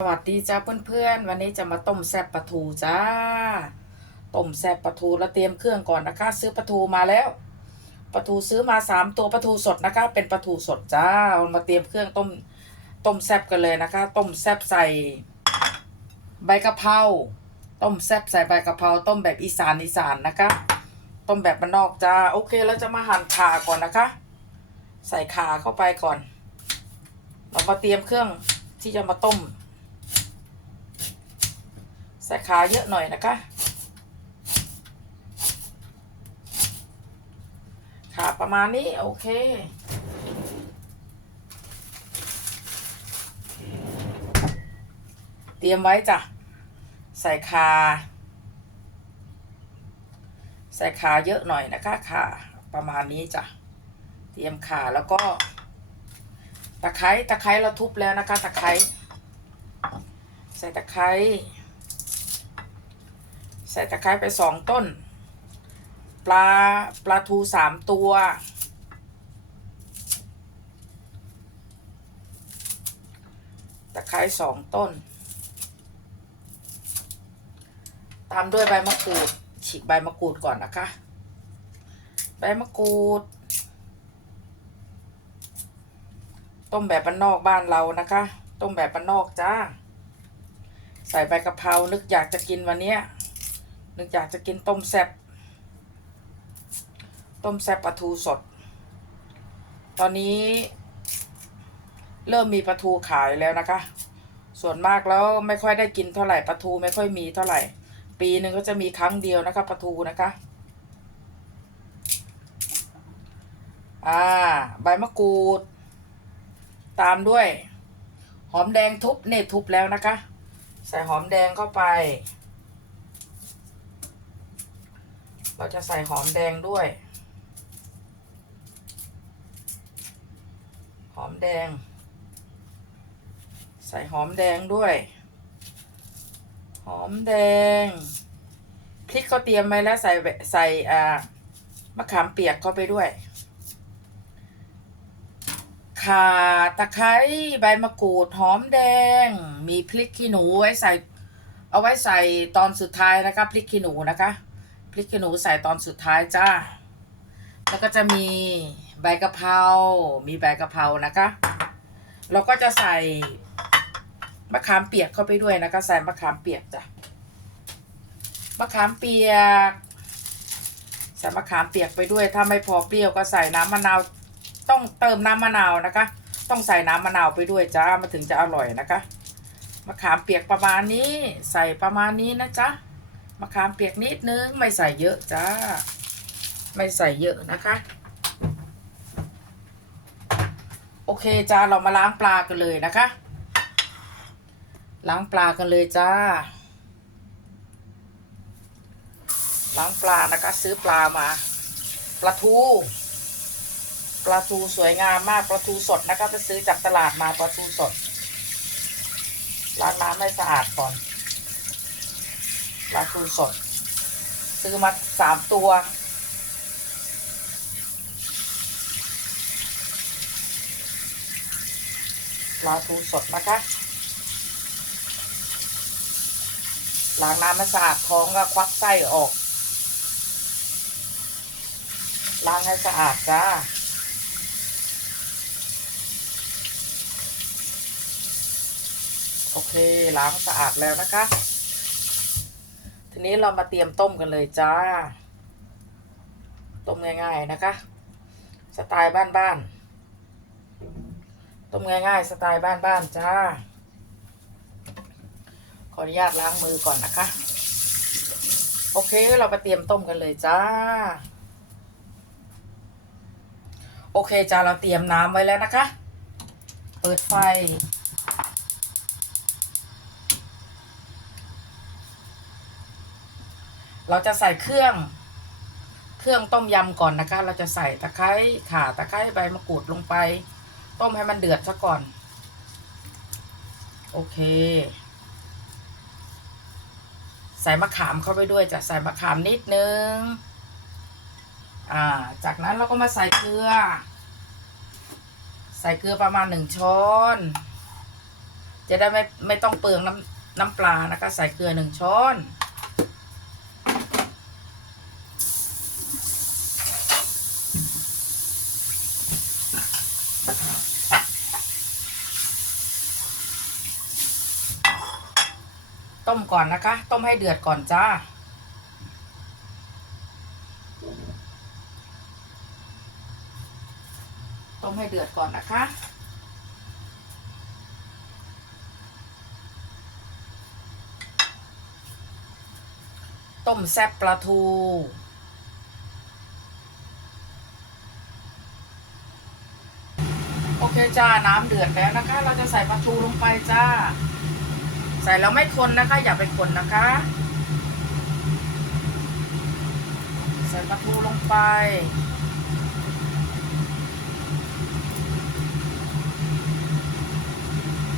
สวัสดีจ้าเพื่อนๆ วันนี้จะมาต้มแซ่บปลาทูจ้า ต้มแซ่บปลาทูแล้วเตรียมเครื่องก่อนนะคะ ซื้อปลาทูมาแล้ว ปลาทูซื้อมาสามตัวปลาทูสดนะคะ เป็นปลาทูสดจ้าเอามาเตรียมเครื่องต้มต้มแซ่บกันเลยนะคะ ต้มแซ่บใส่ใบกะเพราต้มแซ่บใส่ใบกะเพราต้มแบบอีสานอีสานนะคะ ต้มแบบบ้านนอกจ้าโอเคเราจะมาหั่นขาก่อนนะคะ ใส่ขาเข้าไปก่อน เรามาเตรียมเครื่องที่จะมาต้ม ใส่ขาเยอะหน่อยนะคะ ขาประมาณนี้ โอเคเตรียมไว้จ้ะ ใส่ขาใส่ขาเยอะหน่อยนะคะขาประมาณนี้จ้ะ เตรียมขาแล้วก็ ตะไคร้ตะไคร้เราทุบแล้วนะคะ ตะไคร้ใส่ตะไคร้ ใส่ตะไคร้ไปสองต้น ปลาปลาทูสามตัว ตะไคร้สองต้น ตามด้วยใบมะกรูด ฉีกใบมะกรูดก่อนนะคะ ใบมะกรูด ต้มแบบบ้านนอกบ้านเรานะคะ ต้มแบบบ้านนอกจ้า ใส่ใบกะเพรานึกอยากจะกินวันเนี้ย นึกอยากจะกินต้มแซ่บต้มแซ่บปลาทูสด ตอนนี้ เริ่มมีปลาทูขายแล้วนะคะ ส่วนมากแล้วไม่ค่อยได้กินเท่าไหร่ปลาทูไม่ค่อยมีเท่าไหร่ ปีหนึ่งก็จะมีครั้งเดียวนะคะปลาทูนะคะอ่าใบมะกรูด ตามด้วย หอมแดงทุบเนี่ยทุบแล้วนะคะ ใส่หอมแดงเข้าไป เราจะใส่หอมแดงด้วย หอมแดง ใส่หอมแดงด้วย หอมแดงพริกเขาเตรียมไว้แล้วใส่ใส่อ่ามะขามเปียกเข้าไปด้วยข่าตะไคร้ใบมะกรูดหอมแดง มีพริกขี้หนูไว้ใส่ เอาไว้ใส่ตอนสุดท้ายนะคะพริกขี้หนูนะคะ พริกขี้หนูใส่ตอนสุดท้ายจ้า แล้วก็จะมีใบกะเพรา มีใบกะเพรานะคะ เราก็จะใส่มะขามเปียกเข้าไปด้วยนะคะ ใส่มะขามเปียกจ้ะ มะขามเปียก ใส่มะขามเปียกไปด้วย ถ้าไม่พอเปรี้ยวก็ใส่น้ำมะนาว ต้องเติมน้ำมะนาวนะคะ ต้องใส่น้ำมะนาวไปด้วยจ้า มันถึงจะอร่อยนะคะ มะขามเปียกประมาณนี้ ใส่ประมาณนี้นะจ๊ะ มะขามเปียกนิดนึงไม่ใส่เยอะจ้า ไม่ใส่เยอะนะคะ โอเคจ้าเรามาล้างปลากันเลยนะคะ ล้างปลากันเลยจ้า ล้างปลานะคะ ซื้อปลามา ปลาทูปลาทูสวยงามมากปลาทูสดนะคะจะซื้อจากตลาดมาปลาทูสดล้างน้ำให้สะอาดก่อน ปลาทูสด ซื้อมาสามตัว ปลาทูสดนะคะ ล้างน้ำให้สะอาดท้องก็ควักไส้ออก ล้างให้สะอาดจ้าโอเค ล้างสะอาดแล้วนะคะ ทีนี้เรามาเตรียมต้มกันเลยจ้า ต้มง่าย ๆนะคะ สไตล์บ้านๆ ต้มง่ายๆ สไตล์บ้านๆจ้า ขออนุญาตล้างมือก่อนนะคะ โอเคเรามาเตรียมต้มกันเลยจ้า โอเคจ้าเราเตรียมน้ำไว้แล้วนะคะ เปิดไฟ เราจะใส่เครื่อง เครื่องต้มยำก่อนนะคะ เราจะใส่ตะไคร้ข่าตะไคร้ใบมะกรูดลงไป ต้มให้มันเดือดซะก่อน โอเค ใส่มะขามเข้าไปด้วยจะใส่มะขามนิดนึง อ่า จากนั้นเราก็มาใส่เกลือ ใส่เกลือประมาณหนึ่งช้อนจะได้ไม่ไม่ต้องเปลืองน้ำน้ำปลานะคะ ใส่เกลือหนึ่งช้อน ต้มก่อนนะคะ ต้มให้เดือดก่อนจ้า ต้มให้เดือดก่อนนะคะต้มแซ่บปลาทู โอเคจ้า น้ำเดือดแล้วนะคะ เราจะใส่ปลาทูลงไปจ้า ใส่แล้วไม่คนนะคะ อย่าไปคนนะคะ ใส่ปลาทูลงไป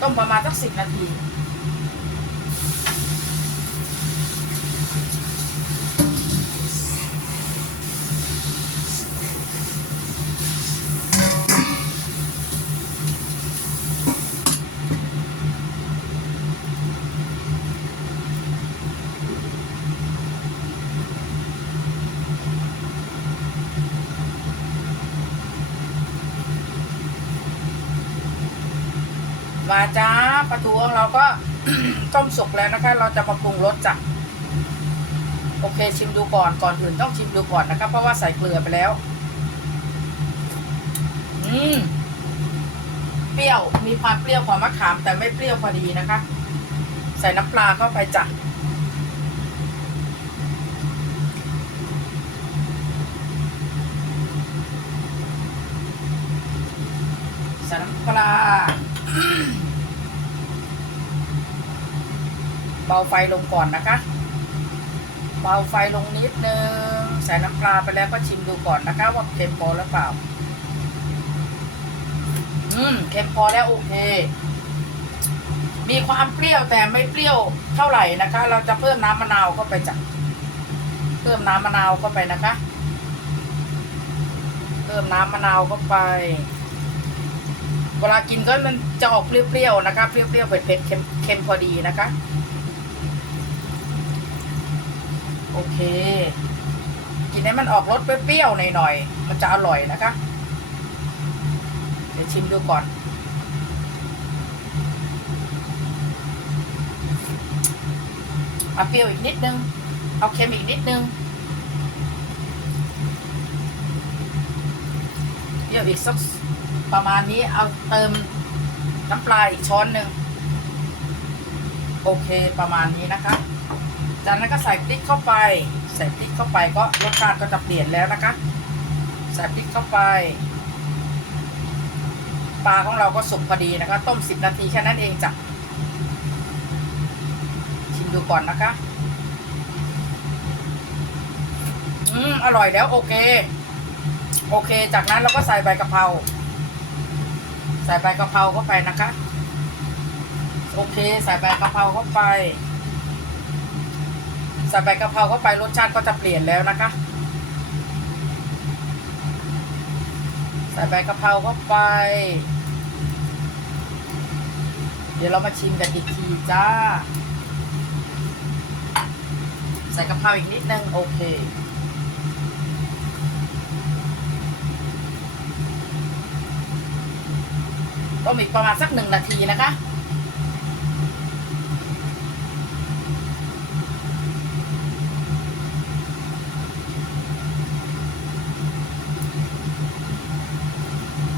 ต้มประมาณสักสิบนาที มาจ้าปลาทูของเราก็ ต้มสุกแล้วนะคะ เราจะมาปรุงรสจ้ะโอเค ชิมดูก่อนก่อนอื่นต้องชิมดูก่อนนะคะเพราะว่าใส่เกลือไปแล้ว อืมเปรี้ยวมีความเปรี้ยวของมะขาม แต่ไม่เปรี้ยวพอดีนะคะ ใส่น้ำปลาเข้าไปจ้ะใส่น้ำปลา เบาไฟลงก่อนนะคะ เบาไฟลงนิดนึง ใส่น้ำปลาไปแล้วก็ชิมดูก่อนนะคะ ว่าเค็มพอหรือเปล่า อืมเค็มพอแล้วโอเค มีความเปรี้ยวแต่ไม่เปรี้ยวเท่าไหร่นะคะ เราจะเพิ่มน้ำมะนาวเข้าไปจ้ะเพิ่มน้ำมะนาวเข้าไปนะคะ เพิ่มน้ำมะนาวเข้าไป เวลากินก็มันจะออกเปรี้ยวๆนะคะเปรี้ยวๆเผ็ดๆเค็มเค็มพอดีนะคะ โอเค กินให้มันออกรสเปรี้ยวๆหน่อยๆมันจะอร่อยนะคะ เดี๋ยวชิมดูก่อนเอาเปรี้ยวอีกนิดนึง เอาเค็มอีกนิดนึงเปรี้ยวอีกสัก ประมาณนี้เอาเติมน้ำปลาอีกช้อนหนึ่งโอเคประมาณนี้นะคะ จากนั้นก็ใส่พริกเข้าไป ใส่พริกเข้าไปก็รสชาติก็จะเปลี่ยนแล้วนะคะ ใส่พริกเข้าไป ปลาของเราก็สุกพอดีนะคะ ต้มสิบนาทีแค่นั้นเองจ้ะชิมดูก่อนนะคะ อืมอร่อยแล้วโอเค โอเค จากนั้นเราก็ใส่ใบกะเพรา ใส่ใบกะเพราเข้าไปนะคะ โอเค ใส่ใบกะเพราเข้าไป ใส่ใบกะเพราเข้าไปรสชาติก็จะเปลี่ยนแล้วนะคะ ใส่ใบกะเพราเข้าไป เดี๋ยวเรามาชิมกันอีกทีจ้า ใส่กะเพราอีกนิดนึงโอเค ต้มอีกประมาณสักหนึ่งนาทีนะคะ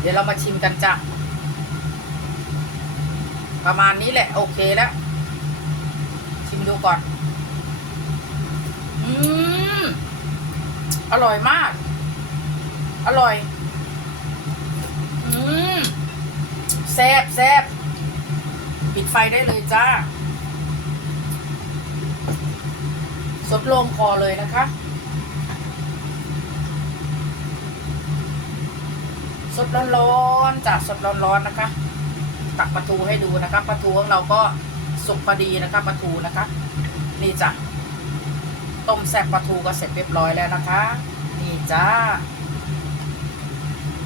เดี๋ยวเรามาชิมกันจ้ะประมาณนี้แหละ โอเคแล้ว ชิมดูก่อน อืม อร่อยมาก อร่อย อืม แซ่บแซ่บปิดไฟได้เลยจ้า สดลงคอเลยนะคะ สดร้อนๆจากสดร้อนๆนะคะ ตักปลาทูให้ดูนะคะปลาทูของเราก็สุกพอดีนะคะปลาทูนะคะ นี่จ้ะต้มแซ่บปลาทูก็เสร็จเรียบร้อยแล้วนะคะ นี่จ้า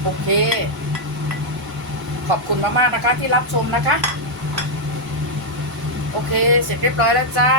โอเค ขอบคุณมากๆนะคะที่รับชมนะคะ โอเค เสร็จเรียบร้อยแล้วจ้า